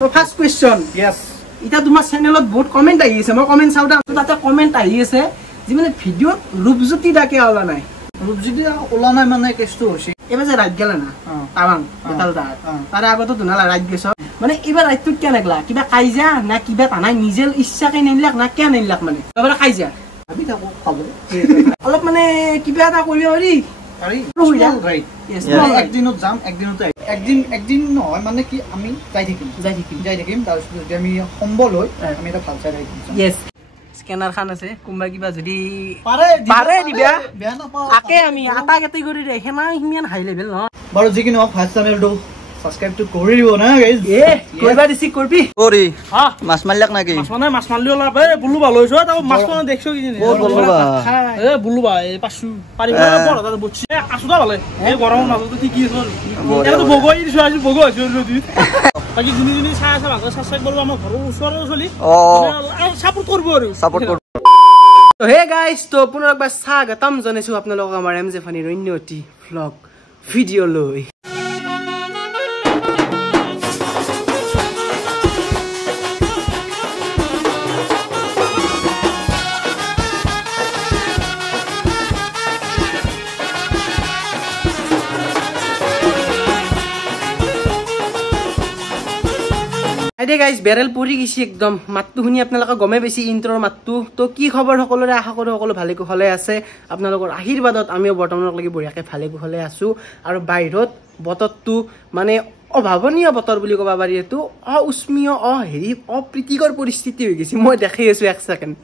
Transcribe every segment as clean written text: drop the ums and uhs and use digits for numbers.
So first question. Yes. Ita তোমাৰ চেনেলত বহুত কমেন্ট আহি আছে মই কমেন্ট চাউটা তাতে কমেন্ট আহি আছে যে মানে ভিডিওত ৰূপজ্যোতি ডাকে ওলা নাই ৰূপজ্যোতি ওলা নাই মানে কেছটো হৈছে এবাৰ যে ৰাত গেল না তাৱাং বেতাল দা তাৰে আগতো ধুনালা ৰাত গেছ মানে এবাৰ ৰাতটো কেন লাগলা কিবা কাইজা না কিবা তানাই নিজে ইচ্ছাকে নিলাক না কেন নিলাক মানে এবাৰ কাইজা আমি তাকো খাব অলপ মানে কিবা এটা কৰিব পাৰি পাৰি ৰাইট ইয়েস একদিনত যাম একদিনতে একদিন নহয় মানে কি আমি যাই থাকিম তাৰপিছত যদি আমি সম্বল হয় আমি এটা ভাল চাই আহিম ইয়েস স্ক্যানার খান আছে কোনবা কিবা যদি পাৰে দিবা বেয়া নাপাও আকে আমি আটা ক্যাটাগৰি ৰে হেমা হিমিয়ান হাই লেভেল ন বাৰু যি কিনো ফাৰ্ষ্ট চেনেলটো সাবস্ক্ৰাইব তো কৰি দিব না গাইস কইবা দিছি করবি ওরে মাছ মারলাক নাকি মাছ মারলি ওলা বে বুলু ভালো হইছো তাও মাছ কোন দেখছো কি জানি বুলুবা বুলু ভাই পাছু পারিব বড় দাদা বুঝছি আসুদা ভালো এই গরম মাঝে তো কি হইছো এটা তো বগই দিছো আজি বগই হইছো যদি বাকি যিনি চাই আছে ভালো সাবস্ক্রাইব করব আমার ঘর উছরে চলি সাপোর্ট করব আৰু সাপোৰ্ট কৰব তো হে গাইস তো পুনৰ একবাৰ স্বাগতম জনাইছো আপোনালোকক আমাৰ এমজে ফানি ৰণ্যতি ভ্লগ ভিডিও লৈ আইডে গাইস বেৰেল পৰি গিছি একদম মাতটো শুনি আপোনালোকে গমে বেছি ইন্ট্ৰৰ মাতটো তো কি খবৰ সকলোৰে আশা কৰো সকলো ভালে কুশলে আছে আপোনালোকৰ আশীৰ্বাদত আমিও বৰ্তমানক লাগি বঢ়িয়াকে ভালে কুশলে আছো আৰু বাহিৰত বতৰটো মানে অভাৱনীয় বতৰ বুলি ক'ব পাৰি এটো অউষ্মীয় অপ্ৰীতিকৰ পৰিস্থিতি হৈ গৈছে মই দেখি আছো এক সেকেন্ড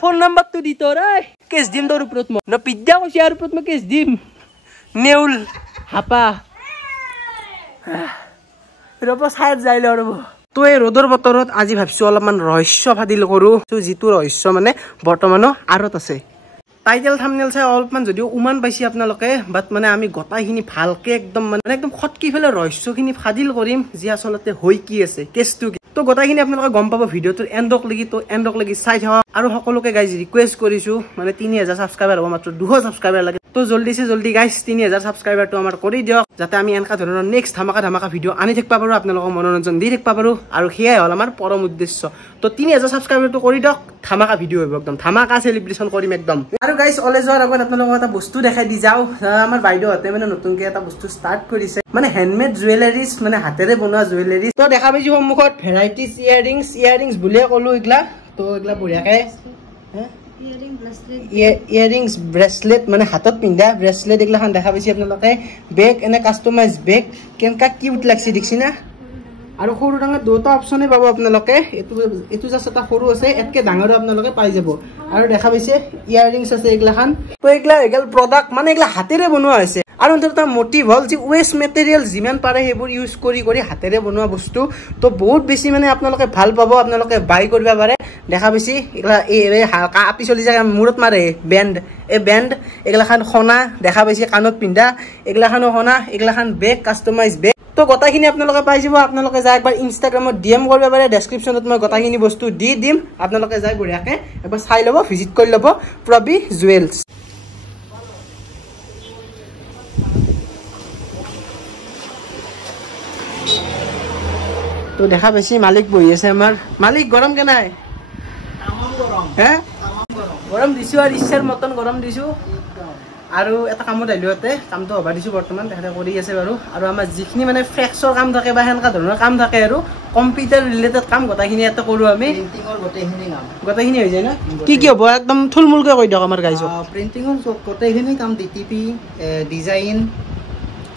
ফোন নাম্বাৰটো দি তোৰে কেছ দিম তোৰ ওপৰত মই বিদ্যা কৈছে আৰু ওপৰত মই কেছ দিম নেউল হাপা ৰব সাইড যাইলে ৰব তো এই ৰ'দৰ বতৰত আজি ভাবিছো অলপমান ৰহস্য ফাদিল কৰো যিটো ৰহস্য মানে বৰ্তমানো আৰত আছে টাইটেল থাম্বনেল চাই অলপমান যদিও উমান পাইছি আপোনালোকে বাট মানে আমি গটাইখিনি ভালকে একদম মানে একদম খটকি ফেলে ৰহস্যখিনি ফাদিল কৰিম যি আচলতে হৈ কি আছে কেছটো কি তো গটাইখিনি আপোনালোকে গম পাব ভিডিঅ'টোৰ এণ্ডক লাগি চাই থাকক আৰু সকলোকে গাইজ ৰিকুৱেষ্ট কৰিছো মানে 3000 সাবস্ক্ৰাইবাৰ হ'ব মাত্ৰ 200 সাবস্ক্ৰাইবাৰ লাগে তো জলদি গাইজ 3000 সাবস্ক্ৰাইবাৰটো আমাৰ কৰি দিয়ক যাতে আমি এনেকা ধৰণৰ নেক্সট ধামাকা ভিডিঅ' আনি থাকিবা পাৰো আপোনালোকক মনোৰঞ্জন দি থাকিবা পাৰো আৰু সেয়াই হ'ল আমাৰ পৰম উদ্দেশ্য তো 3000 সাবস্ক্ৰাইবাৰটো কৰি দিয়ক ধামাকা ভিডিঅ' হ'ব একদম ধামাকা সেলিব্ৰেশন কৰিম একদম আৰু গাইজ অলে যোৱাৰ আগত আপোনালোকক এটা বস্তু দেখাই দি যাও আমাৰ বাইদেউহঁতে মানে নতুনকে এটা বস্তু ষ্টাৰ্ট কৰিছে মানে হ্যান্ডমেড জুৱেলাৰিজ মানে হাতেৰে বনোৱা জুৱেলাৰিজ তো দেখা পাইছো সন্মুখত ভেৰাইটিজ ইয়াৰিংছ বুলিয়ে ক'লো এইগলা তো এইগলা বঢ়িয়াকে ইয়াৰিংছ ব্ৰেসলেট মানে হাতত পিন্ধা ব্ৰেসলেট এইগলা খান দেখা পাইছে আপোনালোকে বেগ এনে কাস্টমাইজ বেগ কেনকা কিউট লাগছে দেখছি না আৰু সৰু ডাঙৰ দুটা অপচনে পাব আপোনালোকে এটো জাস্ট এটা সৰু আছে এতকে ডাঙৰ আপোনালোকে পাই যাব আৰু দেখা পাইছে ইয়াৰিংছ আছে এইগলা খান তো এইগলা এগল প্ৰডাক্ট মানে এইগলা হাতেৰে বনোৱা হৈছে আৰু এটা মোটিভ হল যে ওয়েস্ট মেটেৰিয়েল যিমান পাৰে হেবোৰ ইউজ কৰি হাতেৰে বনোৱা বস্তু তো বহুত বেছি মানে আপোনালোকে ভাল পাব আপোনালোকে বাই কৰিব পাৰে দেখা পাইছি এগলা এই হালকা আপি চলি যায় মূৰত মাৰে বেন্ড এগলা খান খনা দেখা পাইছি কাণত পিন্ধা এগলা খানো খনা এগলা খান বেগ কাস্টমাইজ বেগ তো গটাখিনি আপোনালোকে পাই যাব আপোনালোকে যাই একবাৰ ইনষ্টাগ্ৰামত ডিএম কৰিব পাৰে ডেসক্ৰিপচনত মই গটাখিনি বস্তু দি দিম আপোনালোকে যাই বঢ়িয়াকে একবাৰ চাই ল'ব ভিজিট কৰি ল'ব প্ৰবি জুৱেলছ তো দেখা পাইছি মালিক বহি আছে আমাৰ মালিক গৰম কে নাই গৰম দিছো আৰু ইচ্ছাৰ মতন গৰম দিছো আৰু এটা কামত আহিলোতে কামটো হবা দিছো বৰ্তমান তেখেতে কৰি আছে বাৰু আৰু আমাৰ যিখিনি মানে ফ্ৰেক্সৰ কাম থাকে বা হেনকা ধৰণৰ কাম থাকে আৰু কম্পিউটাৰ ৰিলেটেড কাম গটাখিনি এটা কৰো আমি প্ৰিন্টিংৰ গটাখিনি হৈ যায় না কি হ'ব একদম থুলমুলকে কৈ দিয়ক আমাৰ গাইজক প্ৰিন্টিংৰ গটাখিনি কাম ডিটিপি ডিজাইন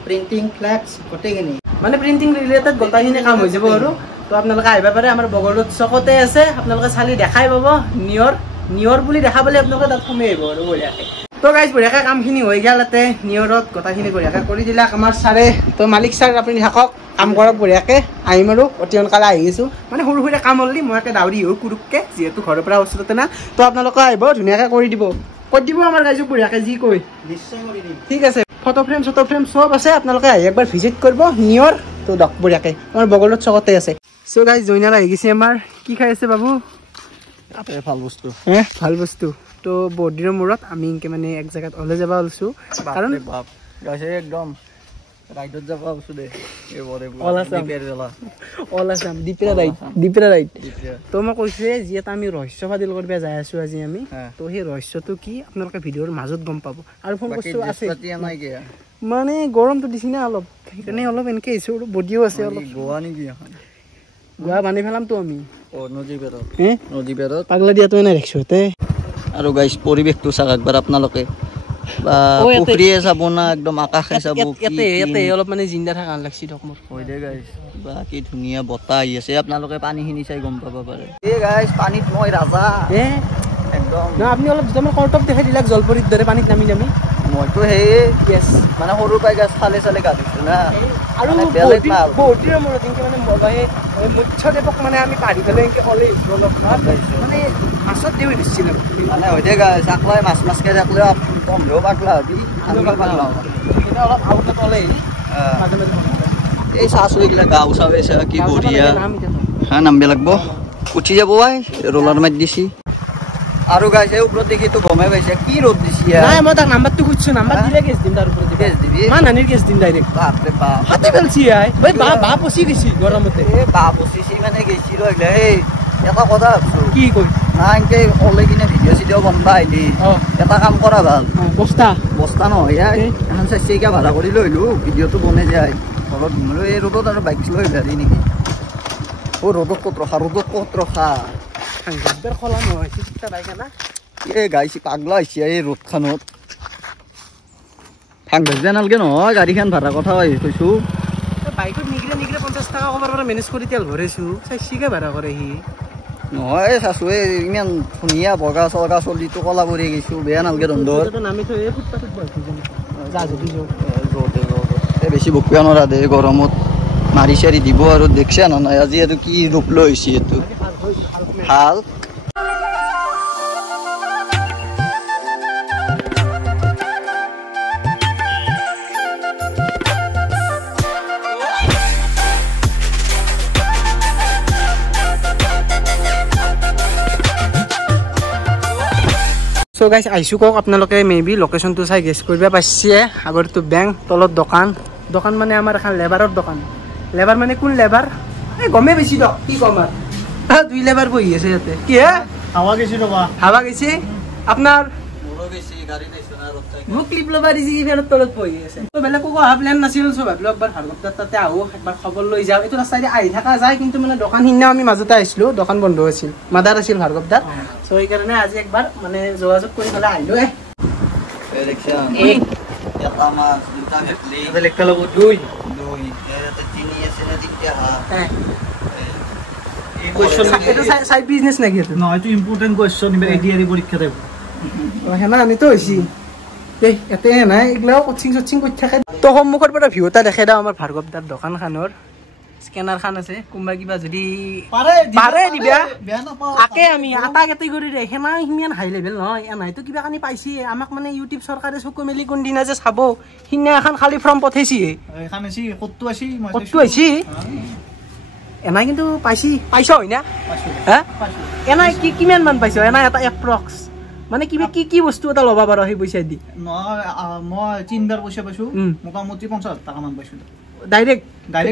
প্ৰিন্টিং ফ্লেক্স গটাখিনি মানে প্ৰিন্টিং ৰিলেটেড গটাখিনি কাম হৈ যাব আৰু তো আপোনালোকে আহিবা পাৰে আমাৰ বগলত চকতে আছে আপোনালোকে চালি দেখাই পাব নিয়ৰ বুলি দেখা পালে আপোনালোকে তাত কমে আহিব আৰু বঢ়িয়াকে তো গাইজ বঢ়িয়াকে কামখিনি হৈ গেলতে নিয়ৰত গটাখিনি বঢ়িয়াকে কৰি দিলাক আমাৰ ছাৰে তো মালিক ছাৰ আপুনি থাকক কাম কৰক বঢ়িয়াকে আহিম আৰু অতি সোনকালে আহি আছো মানে সৰু সুৰা কাম হ'লি মই একে দাউৰি হৈ কুৰুককে যিহেতু ঘৰৰ পৰা ওচৰতে না তো আপোনালোকে আহিব ধুনীয়াকে কৰি দিব কৈ দিব আমাৰ গাইজক বঢ়িয়াকে যি কৈ নিশ্চয় কৰি দিম ঠিক আছে ফটো ফ্ৰেম সব আছে আপোনালোকে আহি একবাৰ ভিজিট কৰিব নিয়ৰ তো দক বঢ়িয়াকে আমাৰ বগলত চকতে আছে সো গাইজ জইনাল আহি গৈছে আমাৰ কি খাই আছে বাবু ভাল বস্তু তো বহুত দিনৰ মূৰত আমি ইনকে মানে এক জায়গাত ওলাই যাবা ওলছো কাৰণ গাইছে একদম ৰাইডত যাব আছো দে এবাৰে অলাসাম দীপৰা ৰাইড তো মই কৈছোৱে যিহেতু আমি ৰহস্য ফাদিল কৰিব যাই আছো আজি আমি তো সেই ৰহস্যটো কি আপোনালোকে ভিডিঅ'ৰ মাজত গম পাব আৰু ফোন বস্তু আছে মানে গৰমটো দিছি না অলপ সেইকাৰণে অলপ এনেকে আহিছো আৰু বডিও আছে অলপ গোৱা নেকি এখন গোৱা বানি ফেলামতো আমি নদী পেৰত পাগলা দিয়াতো এনে ৰাখিছো তে আৰু গাইছ পৰিৱেশটো চাওক একবাৰ আপোনালোকে বা পুখুৰীয়ে চাব না একদম আকাশে চাব ইয়াতে অলপ মানে জিন্দা থকা লাগছি ধক মোৰ হয় দে গাইছ বা কি ধুনীয়া বতাহ আহি আছে আপোনালোকে পানীখিনি চাই গম পাব পাৰে এই গাইছ পানীত মই ৰাজা একদম না আপনি অলপ যেমন কৰ্তব দেখাই দিলাক জলপৰীৰ দৰে পানীত নামি মইতো সেই মানে সৰু পাই গাছ চালে গা ধুইছো না আৰু বহুত দিনৰ মূৰত এনেকে মানে মুখ্যদেৱক মানে আমি পাৰি পেলাই এনেকে হ'লে অলপ মানে মাছত দেউ দিছিলোঁ মানে হৈ দে গাছ আকলাই মাছকে থাকলেও বন্ধও পাকলা হবি কিন্তু অলপ আউটত হ'লে মাজে মাজে এই চাচো এইগিলা গাঁও চাবেছে কি বঢ়িয়া হ্যাঁ নামবে লাগব উঠি যাব ভাই রোলার মার দিছি আৰু গাইছে ওপৰত দেখি তো গমে পাইছে কি ৰ'দ দিছি নাই মই তাক নাম্বাৰটো খুঁজছো নাম্বাৰ দিলে কেছ দিম তাৰ ওপৰত কেছ দিবি মা নানিৰ কেছ দিম ডাইৰেক্ট বাপৰে বাপ হাতে পেলছি আই ভাই বা পচি গৈছি গৰমতে এ বা পচিছি মানে গৈছি ৰহিলে এই এটা কথা ভাবছো কি কই না এনেকে ওলাই কিনে ভিডিঅ' বনবা আহিলি এটা কাম কৰা ভাল বস্তা নহয় এখন চাৰিচকীয়া ভাড়া কৰি লৈ আহিলো ভিডিঅ'টো বনে যায় ঘৰত ঘুমলো এই ৰ'দত আৰু বাইক লৈ যাবি নেকি ৰ'দত ক'ত ৰখা এই গাইছি পাগলা হৈছে এই ৰ'দখনত ভাঙিব নালাগে নহয় গাড়ীখন ভাড়া কথা কৈছো বাইকত নিগিৰে 50 টকা ক'বাৰ পৰা মেনেজ কৰি তেল ভৰাইছো চাৰিচকীয়া ভাড়া কৰে সি নহয় চাচো ইমান ধুনীয়া বগা চগা চলিটো কলা পৰি গৈছো বেয়া নালাগে ধন্দৰ নামি থৈ ফুটপাথত বেছি বকিয়া নৰা দে গৰমত মাৰি চাৰি দিব আৰু দেখছে না নাই আজি আৰু কি ৰূপ লৈ হৈছে এইটো ভাল সো গাইস আইছো কক আপোনালোকে মেবি লোকেশনটো চাই গেছ কৰিব পাইছে আগৰটো বেংক তলত দোকান মানে আমাৰ এখন লেবাৰৰ দোকান লেবাৰ মানে কোন লেবাৰ এই গমে বেছি দক কি কম আৰ দুই লেবাৰ বহি আছে ইয়াতে কি হে হাওয়া গেছি ৰবা হাওয়া গেছি আপোনাৰ মোৰো বেছি গাড়ী নাইছো না ৰস্তায় মোক ক্লিপ লবা দিছি ফেৰত তলত বহি আছে তো বেলেগ কোকো হা প্ল্যান নাছিল সব ভাবলো একবাৰ ভাৰগপ্তাৰ তাতে আহো একবাৰ খবৰ লৈ যাও এটো ৰাস্তাই আহি থাকা যায় কিন্তু মানে দোকান হিন্না আমি মাজতে আইছিলো দোকান বন্ধ আছিল মাদাৰ আছিল ভাৰগপ্তাৰ সো এই কাৰণে আজি একবাৰ মানে যোগাযোগ কৰি ফেলে আইলো দেখছা এটা মাছ দুটা ভেটলি বেলেগ কালো দুই এটা তিনি আছে না তিনটা হা এই কোশ্চন এটা সাইড বিজনেস নাকি এটা না এটা ইম্পর্টেন্ট কোশ্চন ইবে এডিআরই পরীক্ষা দেব হেনা আমি তো হইছি এই এতে নাই এগলাও কোচিং কই থাকে তো সম্মুখৰ পৰা ভিউ এটা দেখাই দাও আমাৰ ভাৰগপ্তাৰ দোকানখনৰ স্ক্যানার খান আছে কোনবা কিবা যদি পারে দিবা আকে আমি আটা ক্যাটাগরি রে হেনা হিমিয়ান হাই লেভেল নহয় এনাই তো কিবা কানি পাইছি আমাক মানে ইউটিউব সরকারে চকু মেলি কোন দিনা যে চাবো হিনা এখন খালি ফর্ম পঠাইছি এখান আছি কত আছি এনাই কিন্তু পাইছো হয় না হ্যাঁ এনাই কি কিমান মান পাইছো এনাই এটা এপ্রক্স মানে কিবা কি বস্তু এটা লবা পাৰো সেই পইচা দি মই 3 বার পইচা পাইছো মোটামুটি 50,000 টাকা মান পাইছো ডাইরেক্ট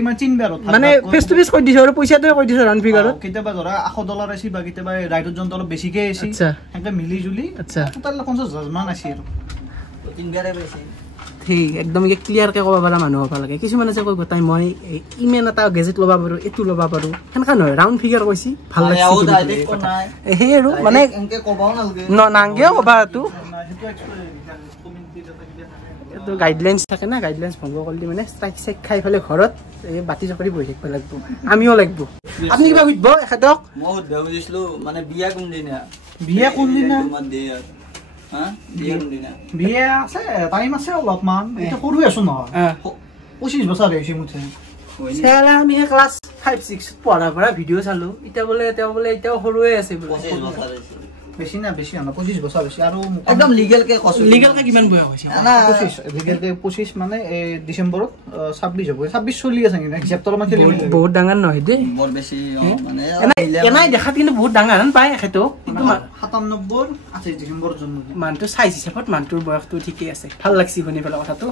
মানে 3 বাৰত মানে ফেস টু ফেস কই দিছ আৰু পইচাটো কই দিছ ৰান ফিগাৰত কেতিয়াবা ধৰা $100 আছে বা কেতিয়াবা ৰাইডত জন অলপ বেছিকে আছে আচ্ছা হেকে মিলি জুলি আচ্ছা টোটাল 50,000 মান আছে আৰু 3 বাৰে বেছি ঠিক একদম ক্লিয়াৰ কে ক'ব পাৰা মানুহ হ'ব লাগে কিছুমান আছে কই গতাই মই ইমেন এটা গেজেট লবা পাৰো এটু লবা পাৰো হেনকা নহয় ৰাউন্ড ফিগাৰ কৈছি ভাল লাগছে হে আৰু মানে এনেকে কবাও নালগে নাংগেও কবা তু তো গাইডলাইনস থাকে না গাইডলাইনস ভংগ কৰিলি মানে স্ট্ৰাইক চেক খাই ফেলে ঘৰত এই বাতি চকৰি বহি থাকিব লাগিব আমিও লাগিব আপনি কিবা কইব এখেতক মই দেউ দিছলো মানে বিয়া কোন দিনা তোমার দিয়া হা বিয়া আছে টাইম আছে অলপমান এটা সৰু আছো নহয় 25 বছৰ হৈছে মুঠে সেলা আমি ক্লাস 5 6 পঢ়া ভিডিও চালো ইটা বলে এটাও সৰুৱে আছে 25 বছৰ বেছি না বেছি না 25 বছৰ বেছি আৰু একদম লিগেল কে কছো লিগেল কে কিমান বয়স হৈছে না 25 লিগেল কে 25 মানে ডিসেম্বৰত 26 হ'ব 26 চলি আছে নেকি হিচাপ তলমা খেলি বহুত ডাঙৰ নহয় দে বৰ বেছি মানে এনাই দেখাত কিন্তু বহুত ডাঙৰ হান পায় এখেতো কিন্তু 97 28 ডিসেম্বৰ জন্ম মানটো সাইজ হিচাপত মানটোৰ বয়সটো ঠিকই আছে ভাল লাগছি শুনি পেলাই কথাটো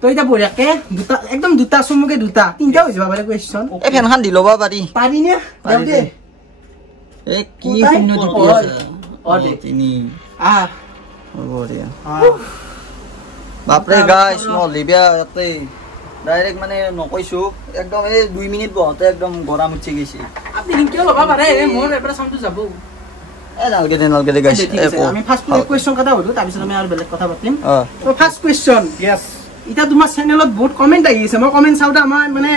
তো এটা বঢ়িয়াকে দুটা একদম দুটা চুমুকে দুটা তিনটা হৈ যাব পাৰে কোৱেশ্চন এই ফেনখন দি লবা পাৰি পাৰি নে যাও দে এ কি শূন্য টিপি আছে দে তিনি বঢ়িয়া বাপৰে গাইস মই লিবিয়া এতে ডাইৰেক্ট মানে নকৈছো একদম এই 2 মিনিট বহতে একদম গৰম উঠি গৈছে আপুনি কিয় লবা পাৰে মোৰ এবাৰ সামটো যাব এ নালগে দে গাইস আমি ফাৰ্স্ট কোৱেশ্চন কথা হলো তাৰ পিছত আমি আৰু বেলেগ কথা পাতিম তো ফাৰ্স্ট কোৱেশ্চন ইয়েস এটা তোমাৰ চেনেলত বহুত কমেন্ট আহি আছে মই কমেন্ট চাওঁতে আমাৰ মানে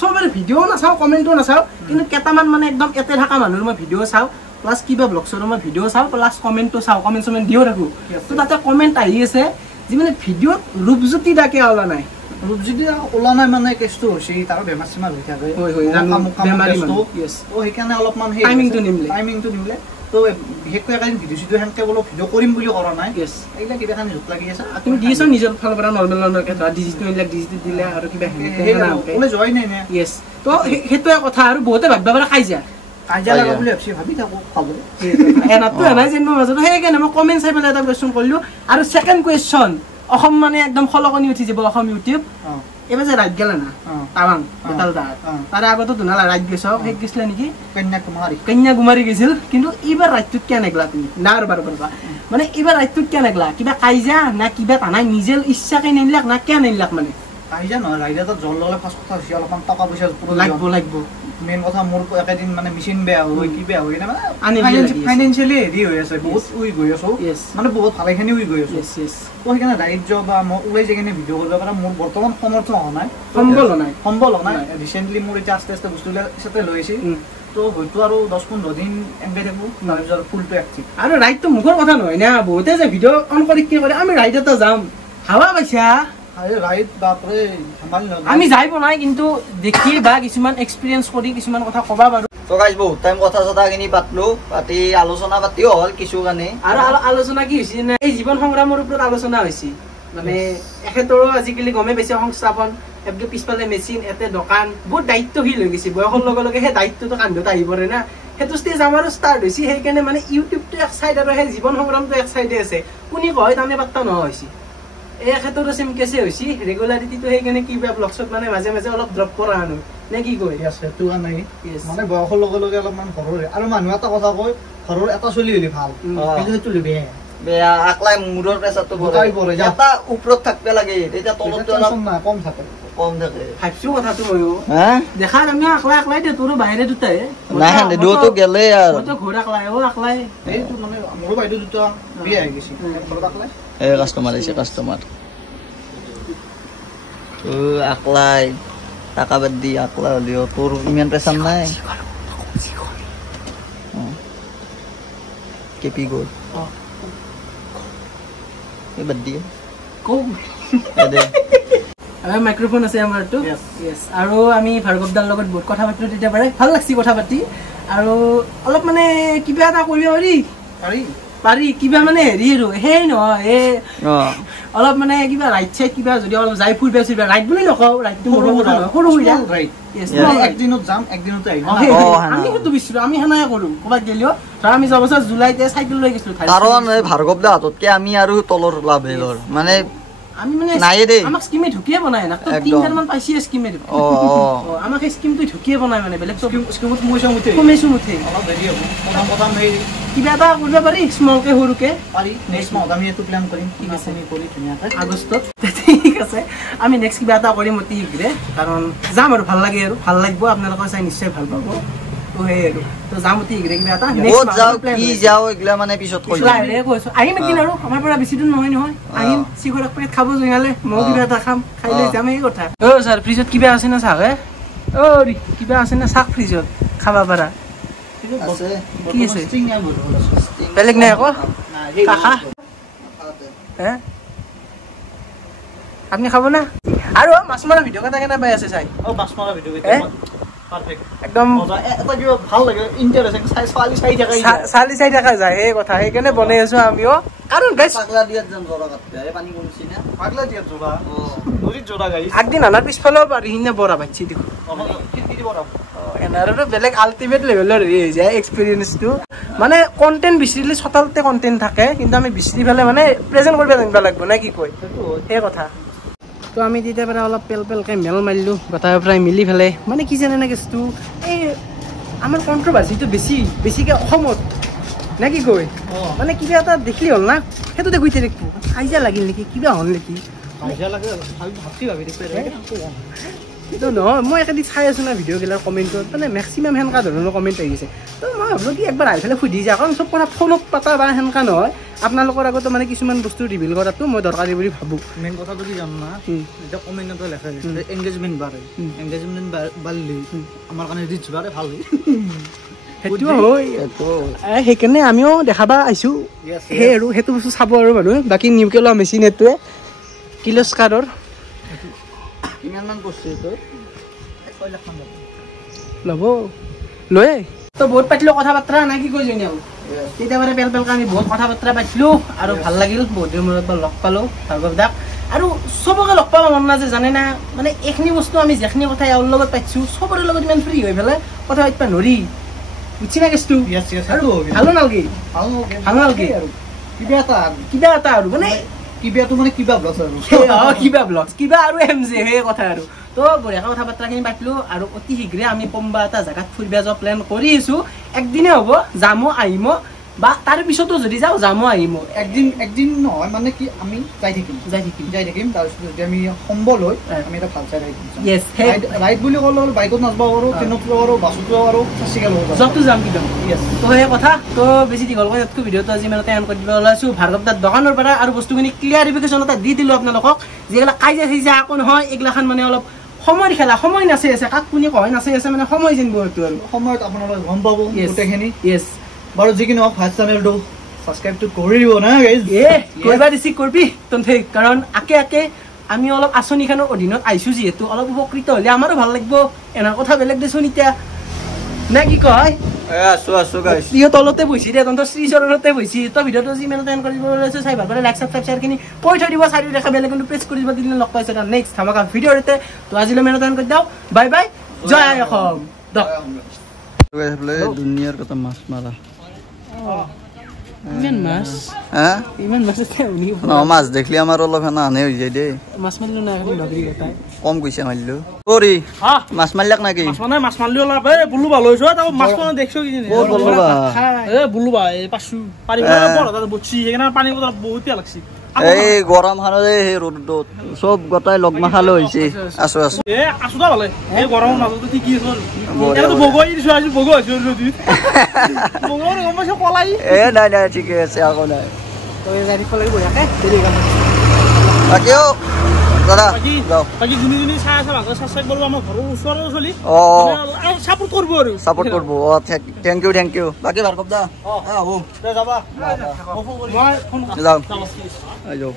সবৰে ভিডিঅ' নাচাওঁ কমেন্টো নাচাওঁ কিন্তু কেইটামান মানে একদম এতে থকা মানুহৰ মই ভিডিঅ' চাওঁ প্লাছ কিবা ব্লগছৰ মই ভিডিঅ' চাওঁ প্লাছ কমেন্টটো চাওঁ কমেন্ট দিও থাকো তো তাতে কমেন্ট আহি আছে যি মানে ভিডিঅ'ত ৰূপজ্যোতি ডাকে ওলা নাই ৰূপজ্যোতি ওলা নাই মানে কেছটো হৈছে তাৰ বেমাৰ চিমাৰ হৈ থাকে বেমাৰী মানুহ তো সেইকাৰণে অলপমান টাইমিংটো নিমিলে তো বিশেষকৈ একাদিন ভিডিঅ' চিডিঅ' সেনেকৈ বোলো ভিডিঅ' কৰিম বুলি কৰা নাই এইবিলাক কিবা কাৰণে জোক লাগি আছে তুমি দিছ নিজৰ ফালৰ পৰা নৰ্মেলকে ধৰা ডিজিটেল দিলে আৰু কিবা ওলাই যোৱাই নাই নে য়েছ তো সেইটোৱে কথা আৰু বহুতে ভাবিব পাৰে কাজিয়া লগা বুলি ভাবি থাকো খাবলৈ এনাতো এনাই যেন মই মাজত সেইকাৰণে মই কমেণ্ট চাই পেলাই এটা কুৱেশ্যন কৰিলোঁ আৰু ছেকেণ্ড কুৱেশ্যন অসম মানে একদম খলকনি উঠি যাব অসম ইউটিউব এবাৰ যে ৰাইড গেলা না টাৱাং তাৰে আগতো ধুনালা ৰাইড গৈছ সেই গৈছিলা নেকি কন্যাকুমাৰী গৈছিল কিন্তু এইবাৰ ৰাইডটোত কিয় নেগলা তুমি না আৰু বাৰ মানে এইবাৰ ৰাইডটোত কিয় নেগলা কিবা কাজিয়া না কিবা তানাই নিজে ইচ্ছাকে নেনিলাক না কিয় নেনিলাক মানে কাজিয়া নহয় ৰাইড এটা জল ল'লে ফাৰ্ষ্ট কথা হৈছে অলপমান টকা পইচা লাগিব মেইন কথা মোৰ একেদিন মানে মেচিন বেয়া হৈ কি বেয়া হৈ মানে ফাইনেন্সিয়েলি হেৰি হৈ আছে বহুত উইক হৈ আছো মানে বহুত ভালেখিনি উইক হৈ আছো তো সেইকাৰণে ৰাইড বা মই ওলাই যাই কিনে ভিডিঅ' কৰিব পৰা মোৰ বৰ্তমান সমৰ্থ হোৱা নাই সম্বল হোৱা নাই ৰিচেণ্টলি মোৰ এতিয়া আস্তে আস্তে বস্তুবিলাক চেটেল হৈ আছে তো হয়তো আৰু 10-15 দিন এনেকৈ থাকোঁ তাৰপিছত ফুলটো এক্টিভ আৰু ৰাইডটো মুখৰ কথা নহয় না বহুতে যে ভিডিঅ' অন কৰি কি কৰে আমি ৰাইড এটা যাম হাৱা পাইছা ৰাইড বাপৰে ধেমালি নহয় আমি যাই বনাই কিন্তু দেখি বা কিছুমান এক্সপিৰিয়েঞ্চ কৰি কিছুমান কথা ক'বা পাৰো তো গাইস বহুত টাইম কথা চথাখিনি পাতলো পাতি আলোচনা পাতিও হ'ল কিছু কাৰণে আৰু আলোচনা কি হৈছে না এই জীৱন সংগ্ৰামৰ ওপৰত আলোচনা হৈছে মানে এখেতৰো আজিকালি গমে বেছি সংস্থাপন এফগে পিছফালে মেচিন এতে দোকান বহুত দায়িত্বশীল হৈ গৈছে বয়সৰ লগে লগে সেই দায়িত্বটো কান্ধত আহি পৰে না সেইটো ষ্টেজ আমাৰো ষ্টাৰ্ট হৈছে সেইকাৰণে মানে ইউটিউবটো এক চাইড আৰু সেই জীৱন সংগ্ৰামটো এক চাইডে আছে কোনে কয় তাৰমানে পাত্তা নোহোৱা হৈছে এই ক্ষেত্ৰতো চেম কেছে হৈছে ৰেগুলাৰিটিটো সেইকাৰণে কিবা ব্লগছত মানে মাজে মাজে অলপ ড্ৰপ কৰা আনো নে কি কয় সেইটো নাই মানে বয়সৰ লগে লগে অলপমান ঘৰৰে আৰু মানুহ এটা কথা কয় ঘৰৰ এটা চলি হ'লে ভাল কিন্তু সেইটো বেয়া বেয়া আকলাই মূৰৰ প্ৰেছাৰটো পৰে এটা ওপৰত থাকিব লাগে তেতিয়া তলতো অলপ কম থাকে ভাবছো কথাটো ময়ো দেখা আমি আকলাই দে তোৰ বাহিৰে দুটাই নাই দুটো গেলে আৰু মইতো ঘৰ আকলাই এইটো মানে মোৰ বাইদেউ দুটা বিয়া হৈ গৈছে ঘৰত আকলাই এই কাস্টমাৰ আহিছে কাস্টমাৰ ও আকলাই টাকা বাদ দি আকলা হলিও তোৰ ইমান প্ৰেছাৰ নাই কেপি গ'ল এই বাদ দিয়ে কম আমাৰ মাইক্ৰফোন আছে আমাৰটো আৰু আমি ভাৰ্গৱদাৰ লগত বহুত কথা পাতিলো তেতিয়া পাৰে ভাল লাগছি কথা পাতি আৰু অলপ মানে কিবা এটা কৰিব পাৰি কিবা মানে হেৰি আৰু সেই নহয় এই অলপ মানে কিবা ৰাইট চাইড কিবা যদি অলপ যাই ফুৰিব ৰাইট বুলি নকওঁ ৰাইটটো সৰু একদিনত যাম একদিনতে আহিম আমি সেইটো বিচাৰো আমি সেনাই কৰো ক'ৰবাত গেলিও ধৰা আমি যোৱা বছৰ জুলাইতে চাইকেল লৈ গৈছিলো কাৰণ ভাৰ্গৱদা হাততকে আমি আৰু তলৰ লাভ হেলৰ মানে আমি মানে আমাক স্কিমে ঢুকিয়ে বনাই না 3 মান পাইছি স্কিমে আমাক এই স্কিমটো ঢুকিয়ে বনাই মানে বেলেগ স্কিমত সোমাইছো মুঠে অলপ দেৰি হ'ব প্ৰথম সেই কিবা এটা কৰিব পাৰি স্মলকে সৰুকে পাৰি নেক্সট মাহত আমি এইটো প্লেন কৰিম ঠিক আছে আমি কৰি ধুনীয়াকৈ আগষ্টত ঠিক আছে আমি নেক্সট কিবা এটা কৰিম অতি শীঘ্ৰে কাৰণ যাম আৰু ভাল লাগে আৰু ভাল লাগিব আপোনালোকে চাই নিশ্চয় ভাল পাব তো সেই আৰু তো যাম অতি শীঘ্ৰে কিবা এটা নেক্সট যাও কি যাও এগলা মানে পিছত কৈছো আহিম একদিন আৰু আমাৰ পৰা বেছি দূৰ নহয় আহিম চিখৰ এক পেকেট খাব জঙালে মই কিবা এটা খাম খাই লৈ যাম এই কথা ছাৰ ফ্ৰিজত কিবা আছে না চাহ কিবা আছে না চাহ ফ্ৰিজত খাব পাৰা কি আছে বেলেগ নাই আকৌ কাকা আপুনি খাব না আৰু মাছ মৰা ভিডিঅ' কেইটা কেনে পাই আছে চাই মাছ মৰা ভিডিঅ' একদম এটা কিবা ভাল লাগে ইন্টাৰেস্টিং চালি চাই দেখা যায় সেই কথা সেইকাৰণে বনাই আছো আমিও কাৰণ গাইছ আগদিন আনাৰ পিছফালেও পাৰি সিদিনা বৰা পাইছি দেখো এনাৰো বেলেগ আল্টিমেট লেভেলৰ হেৰি হৈ যায় এক্সপিৰিয়েঞ্চটো মানে কণ্টেণ্ট বিচাৰিলে চতালতে কণ্টেণ্ট থাকে কিন্তু আমি বিচাৰি পেলাই মানে প্ৰেজেণ্ট কৰিব জানিব লাগিব নে কি কয় সেই কথা তো আমি তেতিয়াৰ পৰা অলপ পেল পেলকৈ মেল মাৰিলোঁ গোটাই প্ৰায় মিলি পেলাই মানে কি জানে কেছটো এই আমাৰ কণ্ট্ৰভাৰ্চিটো বেছিকৈ অসমত নে কি কয় মানে কিবা এটা দেখিলি হ'ল না সেইটো দেখুৱাই থাকিব কাজিয়া লাগিল নেকি কিবা হ'ল নেকি কিন্তু নহয় মই একেদিন চাই আছোঁ না ভিডিঅ'গিলাৰ কমেণ্টত মানে মেক্সিমাম সেনেকুৱা ধৰণৰ কমেণ্ট আহিছে তো মই ভাবিলোঁ কি একবাৰ আহি পেলাই সুধি যাওঁ কাৰণ চব কথা ফোনত পতা বা সেনেকুৱা নহয় আপোনালোকৰ আগতে মানে কিছুমান বস্তু ৰিভিল কৰাটো মই দৰকাৰী বুলি ভাবোঁ মেইন কথাটো কি জানো না এতিয়া কমেণ্টত লেখা এংগেজমেণ্ট বাঢ়ে এংগেজমেণ্ট বাঢ়িলে আমাৰ কাৰণে ৰিচ বাঢ়ে ভাল সেইটো হয় সেইকাৰণে আমিও দেখাব আহিছোঁ সেই আৰু সেইটো বস্তু চাব আৰু মানুহে বাকী নিউকে লোৱা মেচিন এইটোৱে কিলোস্কাৰৰ কিমানমান কৰিছে তোৰ 6 লাখ মান ল'ব লৈ তো বহুত পাতিলোঁ কথা বাৰ্তা নাই কি কৈ জনি আৰু তেতিয়াবাৰে পেল পেলকৈ আমি বহুত কথা বাৰ্তা পাতিলোঁ আৰু ভাল লাগিল বহুত দিনৰ মূৰত লগ পালোঁ ভাৰ্গৱ দাক আৰু চবকে লগ পাব মন নাযায় জানে না মানে এইখিনি বস্তু আমি যিখিনি কথা ইয়াৰ লগত পাতিছোঁ চবৰে লগত ইমান ফ্ৰী হৈ পেলাই কথা পাতিব নোৱাৰি বুজি না কেছটো ভালো নালাগে ভাল নালাগে আৰু কিবা এটা আৰু মানে কিবাটো মানে কিবা ব্লগছ আৰু কিবা ব্লগছ কিবা আৰু এমজে সেই কথা আৰু তো বঢ়িয়াকৈ কথা বাৰ্তাখিনি পাতিলোঁ আৰু অতি শীঘ্ৰে আমি কোনোবা এটা জেগাত ফুৰিব যোৱা প্লেন কৰি আছোঁ একদিনে হ'ব যামো আহিমো বা তাৰ পিছতো যদি যাওঁ যামো আহিমো একদিন নহয় মানে কি আমি যাই থাকিম তাৰপিছত যদি আমি সম্বল হয় আমি এটা ভাল চাই থাকিম ৰাইড বুলি ক'লে বাইকত নাযাব পাৰোঁ ট্ৰেইনত যাব পাৰোঁ বাছত যাব পাৰোঁ চাৰ্চিকেল য'তো যাম কি যাম তো সেই কথা তো বেছি দীঘল কৰি ইয়াতকৈ ভিডিঅ'টো আজি মানে এণ্ড কৰি দিব ওলাইছোঁ ভাৰ্গৱ দাৰ দোকানৰ পৰা আৰু বস্তুখিনি ক্লিয়াৰিফিকেশ্যন এটা দি দিলোঁ আপোনালোকক যিবিলাক কাজিয়া চাইজা একো নহয় এইগিলাখান মানে অলপ সময়ৰ খেলা সময় নাচি আছে কাক কোনে কয় নাচি আছে মানে সময় যেনিব সেইটো আৰু সময়ত আপোনালোকে গম পাব গোটেইখিনি বাৰু যি কি নহওক ফাৰ্ষ্ট চেনেলটো ছাবস্ক্ৰাইবটো কৰি দিব না গাইজ কৰিবা দিছি কৰবি তন্থে কাৰণ আকে আমি অলপ আঁচনিখনৰ অধীনত আহিছোঁ যিহেতু অলপ উপকৃত হ'লে আমাৰো ভাল লাগিব এনাৰ কথা বেলেগ দেচোন এতিয়া নে কি কয় আছো গাইজ ইহ তলতে বহিছি দে তন্থৰ শ্ৰীচৰণতে বহিছি তো ভিডিঅ'টো যি মেনত এণ্ড কৰিব ওলাইছোঁ চাই ভাল পালে লাইক ছাবস্ক্ৰাইব শ্বেয়াৰখিনি কৰি থৈ দিব চাৰি দেখা বেলেগ কিন্তু প্ৰেছ কৰি দিব দিলে লগ পাইছোঁ তাৰ নেক্সট ধামাকা ভিডিঅ'তে তো আজিলৈ মেনত এণ্ড কৰি দিওঁ বাই বাই জয় অসম দুনিয়াৰ কথা মাছ মাৰা মাছ দেখলি আমাৰ অলপ সেনা হানে হৈ যায় দেই কম কৈছে মাৰিলো মাছ মাৰিলাক নাকি মাছ মাৰিলো অলপ বুলু ভাল হৈছো মাছ দেখছো বুলু পাইছো পানী বহুত পিয়া লাগছে এই গৰম খানত সেই ৰ'দত চব গোটাই লগ মাখালো হৈছে আছো ভালে এই গৰমৰ মাজতো কি নাই ঠিকে আছে আকৌ নাই সাপোৰ্ট কৰবো থ্যাংক ইউ বাকি ভাৰ্গব দা যাও